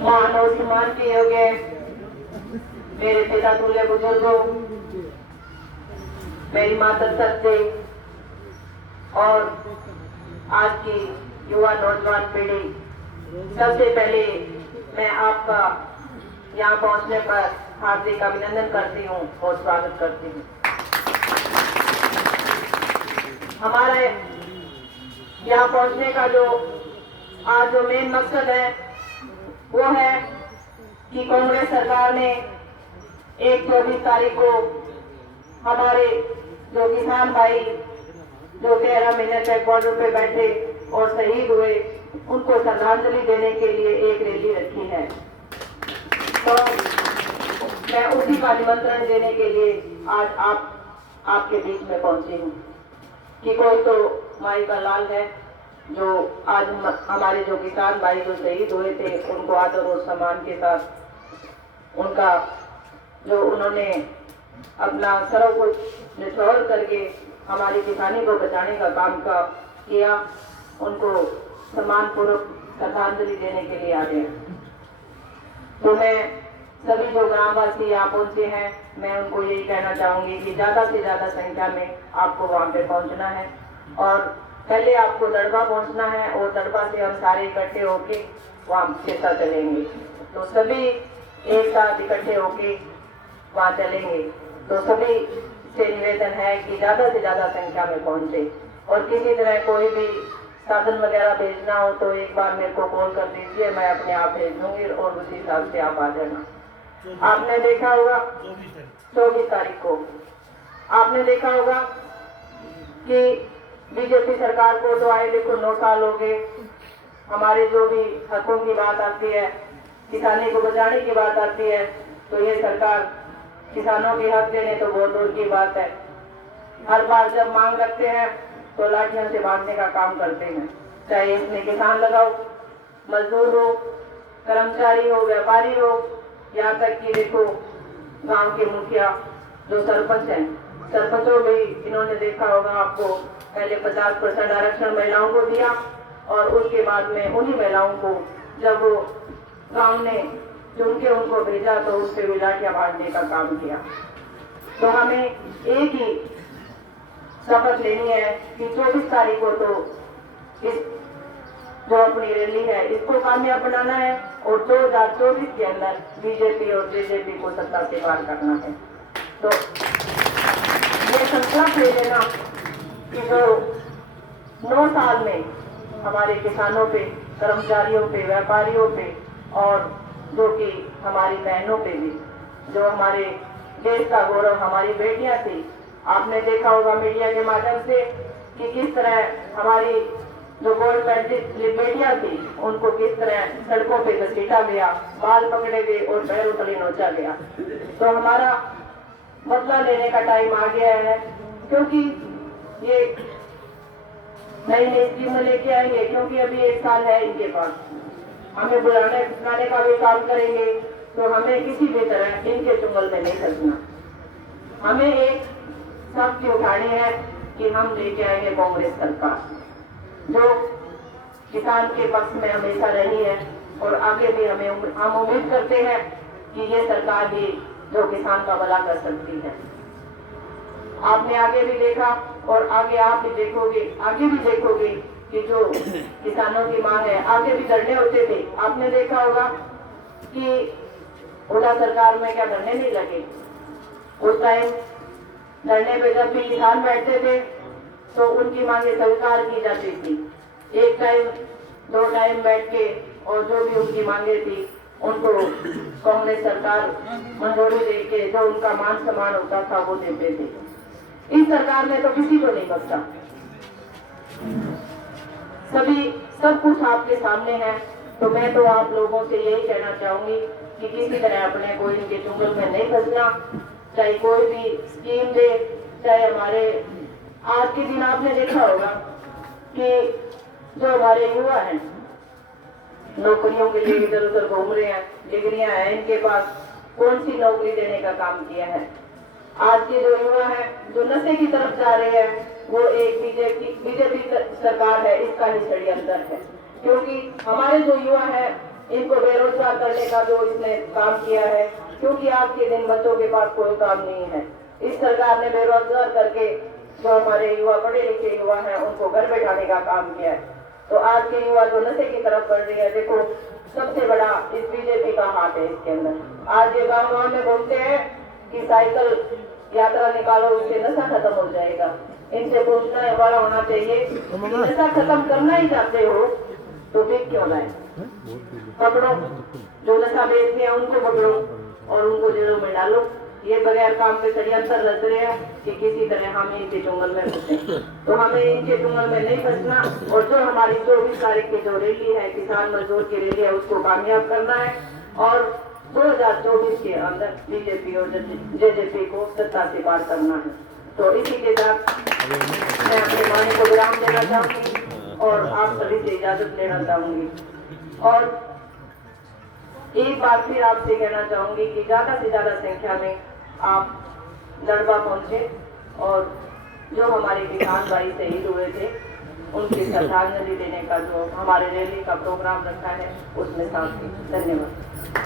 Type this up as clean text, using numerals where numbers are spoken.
मान और सम्मान के योग्य मेरे पिता तुल्य बुजुर्गों, मेरी माता सत्य और आज की युवा नौजवान पीढ़ी, सबसे पहले मैं आपका यहाँ पहुँचने पर हार्दिक अभिनंदन करती हूँ और स्वागत करती हूँ। हमारे यहाँ पहुँचने का जो आज जो मेन मकसद है वो है कि कांग्रेस सरकार ने 24 तारीख को हमारे जो किसान भाई जो 13 महीने तक बॉर्डर पे बैठे और शहीद हुए, उनको श्रद्धांजलि देने के लिए एक रैली रखी है। तो मैं उसी का निमंत्रण देने के लिए आज आपके बीच में पहुंची हूँ कि कोई तो माई का लाल है जो आज हमारे जो किसान भाई जो शहीद हुए थे, उनको आदर और सम्मान के साथ उनका जो उन्होंने अपना सर्व कुछ निछोड़ करके हमारी किसानी को बचाने का काम किया, उनको सम्मानपूर्वक श्रद्धांजलि देने के लिए आ गए। तो मैं सभी जो ग्रामवासी यहाँ पहुंचे हैं, मैं उनको यही कहना चाहूंगी कि ज्यादा से ज्यादा संख्या में आपको वहां पे पहुंचना है और पहले आपको दड़बा पहुंचना है और दड़बा से हम सारे इकट्ठे होके वहाँ सिरसा चलेंगे। तो सभी एक साथ इकट्ठे होके वहाँ चलेंगे। तो सभी से निवेदन है कि ज्यादा से ज्यादा संख्या में पहुंचे और किसी तरह कोई भी साधन वगैरह भेजना हो तो एक बार मेरे को कॉल कर दीजिए, मैं अपने आप भेज दूंगी और उसी हिसाब से आप आ जाना। आपने देखा होगा 24 तारीख को आपने देखा होगा कि बीजेपी सरकार को तो आए देखो 9 साल हो गए। हमारे जो भी हकों की बात आती है, किसानी को बचाने की बात आती है, तो ये सरकार किसानों के हक देने तो बहुत दूर की बात है। हर बार जब मांग रखते हैं तो लाठियों से बांधने का काम करते हैं, चाहे इसमें किसान लगाओ, मजदूर हो, कर्मचारी हो, व्यापारी हो, यहाँ तक कि देखो गांव के मुखिया जो सरपंच हैं, सरपंचों भी इन्होंने देखा होगा आपको पहले 50% आरक्षण महिलाओं को दिया और उसके बाद में उन्हीं महिलाओं को जब वो गांव ने चुन के उनको भेजा तो उससे भी लाठियां बांधने का काम किया। तो हमें एक ही शपथ लेनी है कि 24 तारीख को तो इस जो अपनी रैली है इसको कामयाब बनाना है और 2024 के अंदर बीजेपी और जेजेपी को सत्ता से पार करना है। तो ये संकल्प ले लेना कि जो 9 साल में हमारे किसानों पे, कर्मचारियों पे, व्यापारियों पे और जो कि हमारी बहनों पे भी, जो हमारे देश का गौरव हमारी बेटियां थी, आपने देखा होगा मीडिया के माध्यम से कि किस तरह हमारी जो गोल्ड मेडलिस्ट बेटियां थी उनको किस तरह सड़कों पे घसीटा गया, बाल पकड़े गए और पैरों तले नोचा गया। तो हमारा बदला लेने का टाइम आ गया है, क्योंकि ये नई नई स्कीमें लेके आएंगे, क्योंकि अभी 1 साल है इनके पास, हमें बुलाने फुलाने का भी काम करेंगे। तो हमें किसी भी तरह इनके चुंगल में नहीं फंसना। हमें एक शब्द उठानी है कि हम लेके आएंगे कांग्रेस सरकार जो किसान के पक्ष में हमेशा रही है और आगे भी हम उम्मीद करते हैं कि ये सरकार भी जो किसान का भला कर सकती है। आपने आगे भी देखा और आगे आप भी देखोगे, आगे भी देखोगे कि जो किसानों की मांग है, आगे भी धरने होते थे। आपने देखा होगा कि हुड्डा सरकार में क्या धरने नहीं लगे। उस टाइम धरने पे जब भी किसान बैठते थे तो उनकी मांगे स्वीकार की जाती थी। 1 टाइम 2 टाइम बैठ के और जो भी उनकी मांगे थी उनको कांग्रेस सरकार मंजूरी दे के जो उनका मान सम्मान होता था वो देते थे। इस सरकार ने तो किसी को नहीं बख्शा। सब कुछ आपके सामने है। तो मैं तो आप लोगों से यही कहना चाहूंगी कि किसी तरह अपने को इनके चुंगल में नहीं फंसना, चाहे कोई भी स्कीम दे, चाहे हमारे आज के दिन आपने देखा होगा कि जो हमारे युवा हैं नौकरियों के लिए इधर उधर घूम रहे हैं, डिग्रियां हैं इनके पास, कौन सी नौकरी देने का काम किया है। आज के जो युवा है जो नशे की तरफ जा रहे हैं, वो एक बीजेपी सरकार है, इसका ही षड्यंत्र है। क्योंकि हमारे जो युवा है इनको बेरोजगार करने का जो इसने काम किया है, क्योंकि आज के दिन बच्चों के पास कोई काम नहीं है। इस सरकार ने बेरोजगार करके जो हमारे युवा, पढ़े लिखे युवा हैं, उनको घर बैठाने का काम किया है। तो आज के युवा जो नशे की तरफ बढ़ रही है, देखो सबसे बड़ा इस बीजेपी का हाथ है इसके अंदर। आज ये गाँव में बोलते हैं कि साइकिल यात्रा निकालो, उससे नशा खत्म हो जाएगा। इनसे पूछना वाला होना चाहिए कि नशा खत्म करना ही चाहते हो तो फिर क्यों लाए? पकड़ो, जो नशा बेचते हैं उनको पकड़ो और उनको जेलों में डालो। ये बगैर काम के षड्यंत्र रच रहे हैं कि किसी तरह हम इनके चुंगल में फंसे, तो हमें इनके चुंगल में नहीं फंसना। और जो हमारी 24 तारीख की जो रैली है, किसान मजदूर की रैली है, उसको कामयाब करना है और 2024 के अंदर बीजेपी और जेजेपी को सत्ता से पार करना है। तो इसी के साथ मैं अपने वाणी को विराम देना चाहूंगी और आप सभी से इजाजत लेना चाहूंगी। और एक बार फिर आपसे कहना चाहूंगी कि ज्यादा से ज्यादा संख्या में आप लड़वा पहुंचे और जो हमारे किसान भाई शहीद हुए थे उनकी श्रद्धांजलि देने का जो हमारे रैली का प्रोग्राम रखा है उसमें साथ। धन्यवाद।